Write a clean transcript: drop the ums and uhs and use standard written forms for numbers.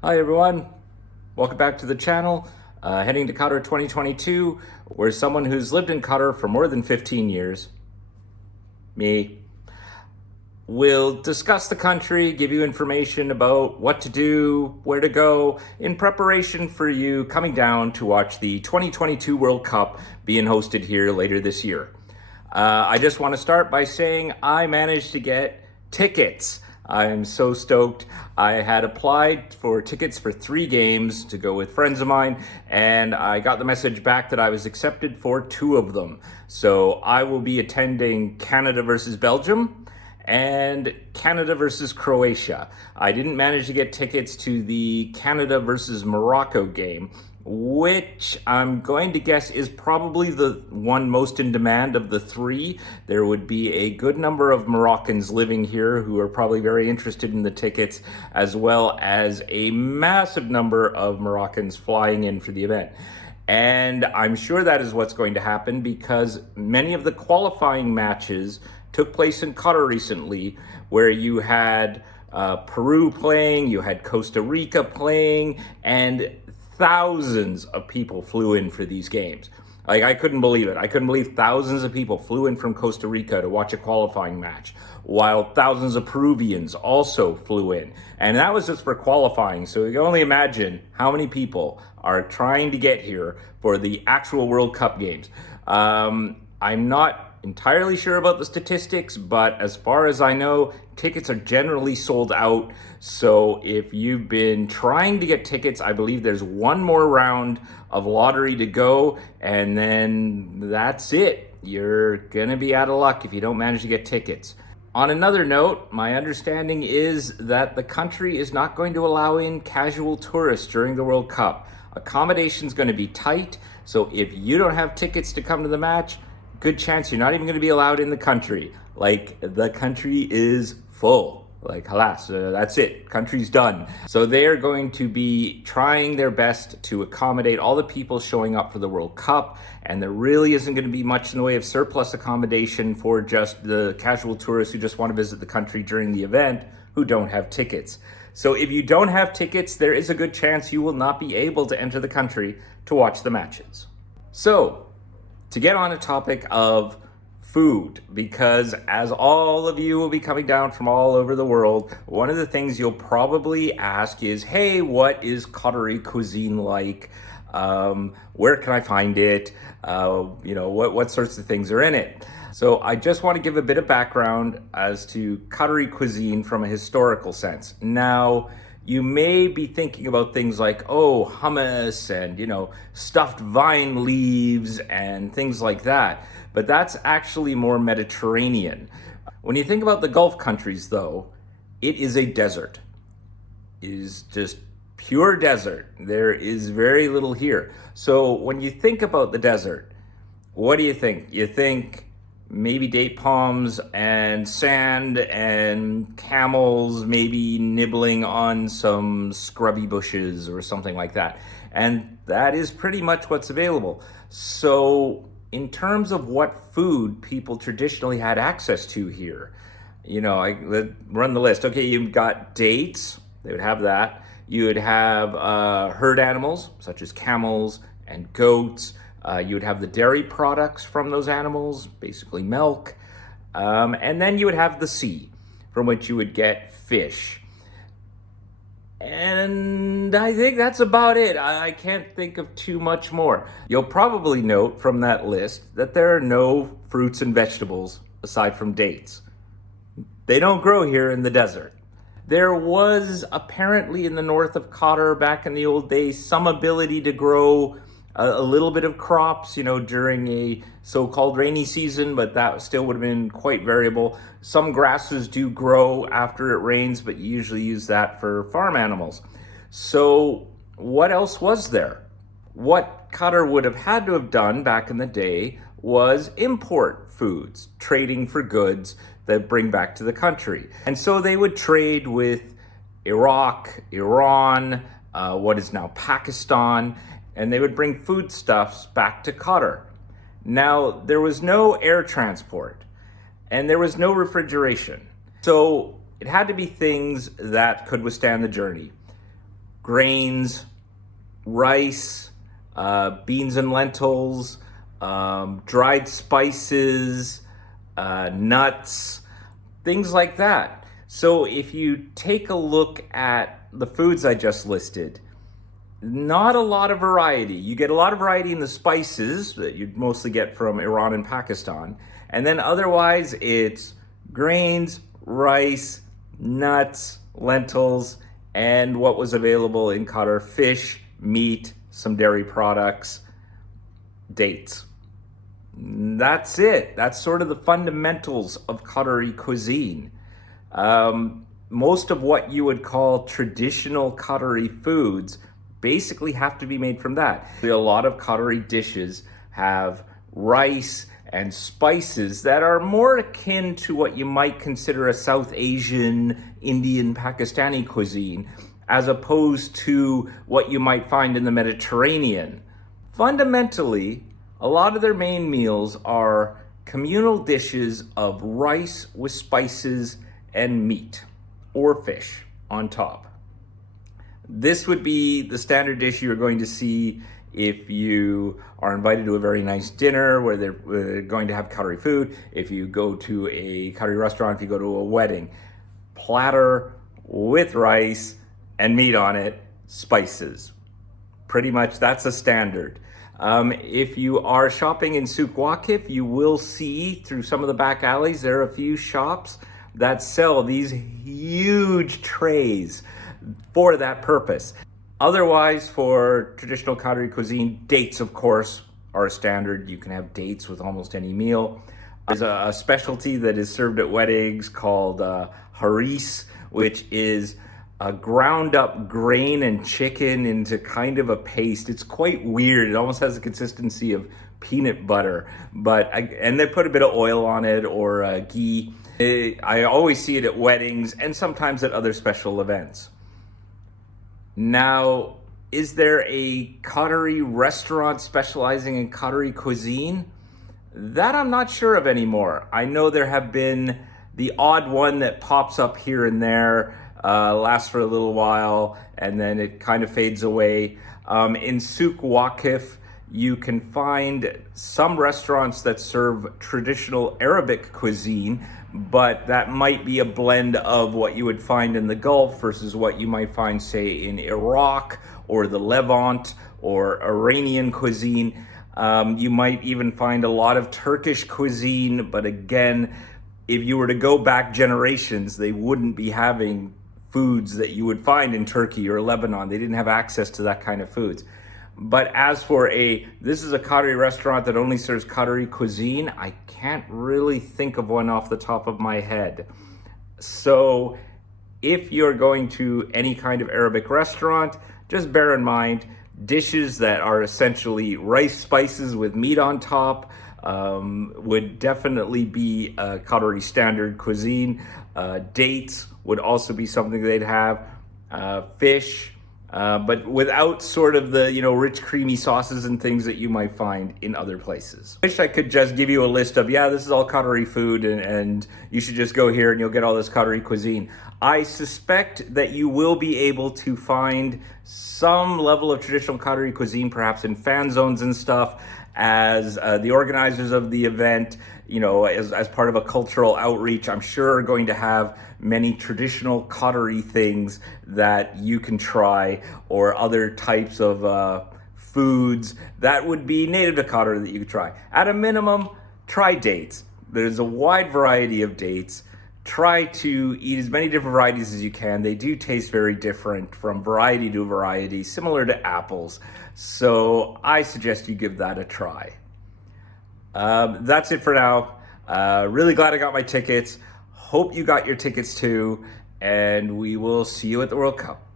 Hi everyone, welcome back to the channel. Heading to Qatar 2022, where someone who's lived in Qatar for more than 15 years, me, will discuss the country, give you information about what to do, where to go, in preparation for you coming down to watch the 2022 World Cup being hosted here later this year. I just want to start by saying I managed to get tickets. I'm so stoked. I had applied for tickets for 3 games to go with friends of mine, and I got the message back that I was accepted for 2 of them. So I will be attending Canada versus Belgium and Canada versus Croatia. I didn't manage to get tickets to the Canada versus Morocco game, which I'm going to guess is probably the one most in demand of the 3. There would be a good number of Moroccans living here who are probably very interested in the tickets, as well as a massive number of Moroccans flying in for the event. And I'm sure that is what's going to happen because many of the qualifying matches took place in Qatar recently, where you had Peru playing, you had Costa Rica playing, and thousands of people flew in for these games. Like, I couldn't believe it. I couldn't believe thousands of people flew in from Costa Rica to watch a qualifying match, while thousands of Peruvians also flew in. And that was just for qualifying. So you can only imagine how many people are trying to get here for the actual World Cup games. I'm not entirely sure about the statistics, but as far as I know, tickets are generally sold out. So if you've been trying to get tickets, I believe there's one more round of lottery to go, and then that's it. You're gonna be out of luck if you don't manage to get tickets. On another note, my understanding is that the country is not going to allow in casual tourists during the World Cup. Accommodation's going to be tight, so if you don't have tickets to come to the match, good chance you're not even going to be allowed in the country. Like, the country is full. Like, halas, that's it. Country's done. So they're going to be trying their best to accommodate all the people showing up for the World Cup, and there really isn't going to be much in the way of surplus accommodation for just the casual tourists who just want to visit the country during the event who don't have tickets. So if you don't have tickets, there is a good chance you will not be able to enter the country to watch the matches. So, to get on a topic of food, because as all of you will be coming down from all over the world, one of the things you'll probably ask is, hey, what is Qatari cuisine like? Where can I find it? What sorts of things are in it? So I just want to give a bit of background as to Qatari cuisine from a historical sense. Now, you may be thinking about things like, hummus and, stuffed vine leaves and things like that. But that's actually more Mediterranean. When you think about the Gulf countries, though, it is a desert. It is just pure desert. There is very little here. So when you think about the desert, what do you think? You think maybe date palms and sand and camels maybe nibbling on some scrubby bushes or something like that. And that is pretty much what's available. So in terms of what food people traditionally had access to here, I run the list. Okay, you've got dates. They would have that. You would have herd animals such as camels and goats. You would have the dairy products from those animals, basically milk. And then you would have the sea, from which you would get fish. And I think that's about it. I can't think of too much more. You'll probably note from that list that there are no fruits and vegetables aside from dates. They don't grow here in the desert. There was apparently in the north of Qatar back in the old days some ability to grow a little bit of crops, during a so-called rainy season, but that still would have been quite variable. Some grasses do grow after it rains, but you usually use that for farm animals. So what else was there? What Qatar would have had to have done back in the day was import foods, trading for goods that bring back to the country. And so they would trade with Iraq, Iran, what is now Pakistan, and they would bring foodstuffs back to Qatar. Now, there was no air transport, and there was no refrigeration. So it had to be things that could withstand the journey. grains, rice, beans and lentils, dried spices, nuts, things like that. So if you take a look at the foods I just listed, not a lot of variety. You get a lot of variety in the spices that you'd mostly get from Iran and Pakistan. And then otherwise it's grains, rice, nuts, lentils, and what was available in Qatar: fish, meat, some dairy products, dates. That's it. That's sort of the fundamentals of Qatari cuisine. Most of what you would call traditional Qatari foods basically have to be made from that. A lot of Qatari dishes have rice and spices that are more akin to what you might consider a South Asian, Indian, Pakistani cuisine, as opposed to what you might find in the Mediterranean. Fundamentally, a lot of their main meals are communal dishes of rice with spices and meat or fish on top. This would be the standard dish you're going to see if you are invited to a very nice dinner where they're going to have Qatari food. If you go to a Qatari restaurant, if you go to a wedding, platter with rice and meat on it, spices. Pretty much that's a standard. If you are shopping in Souk Waqif, you will see through some of the back alleys, there are a few shops that sell these huge trays for that purpose. Otherwise, for traditional Qatari cuisine, dates, of course, are a standard. You can have dates with almost any meal. There's a specialty that is served at weddings called haris, which is a ground up grain and chicken into kind of a paste. It's quite weird. It almost has the consistency of peanut butter, and they put a bit of oil on it or ghee. I always see it at weddings and sometimes at other special events. Now, is there a Qatari restaurant specializing in Qatari cuisine? That I'm not sure of anymore. I know there have been the odd one that pops up here and there, lasts for a little while, and then it kind of fades away. In Souk Waqif, you can find some restaurants that serve traditional Arabic cuisine, but that might be a blend of what you would find in the Gulf versus what you might find, say, in Iraq or the Levant or Iranian cuisine. You might even find a lot of Turkish cuisine, but again, if you were to go back generations, they wouldn't be having foods that you would find in Turkey or Lebanon. They didn't have access to that kind of foods. But as for this is a Qatari restaurant that only serves Qatari cuisine, I can't really think of one off the top of my head. So if you're going to any kind of Arabic restaurant, just bear in mind dishes that are essentially rice spices with meat on top would definitely be a Qatari standard cuisine. Dates would also be something they'd have. Fish, but without sort of the, rich creamy sauces and things that you might find in other places. I wish I could just give you a list of, this is all Qatari food and you should just go here and you'll get all this Qatari cuisine. I suspect that you will be able to find some level of traditional Qatari cuisine, perhaps in fan zones and stuff, as the organizers of the event, as part of a cultural outreach, I'm sure are going to have many traditional Qatari things that you can try, or other types of foods that would be native to Qatar that you could try. At a minimum, try dates. There's a wide variety of dates. Try to eat as many different varieties as you can. They do taste very different from variety to variety, similar to apples. So I suggest you give that a try. That's it for now. Really glad I got my tickets. Hope you got your tickets too. And we will see you at the World Cup.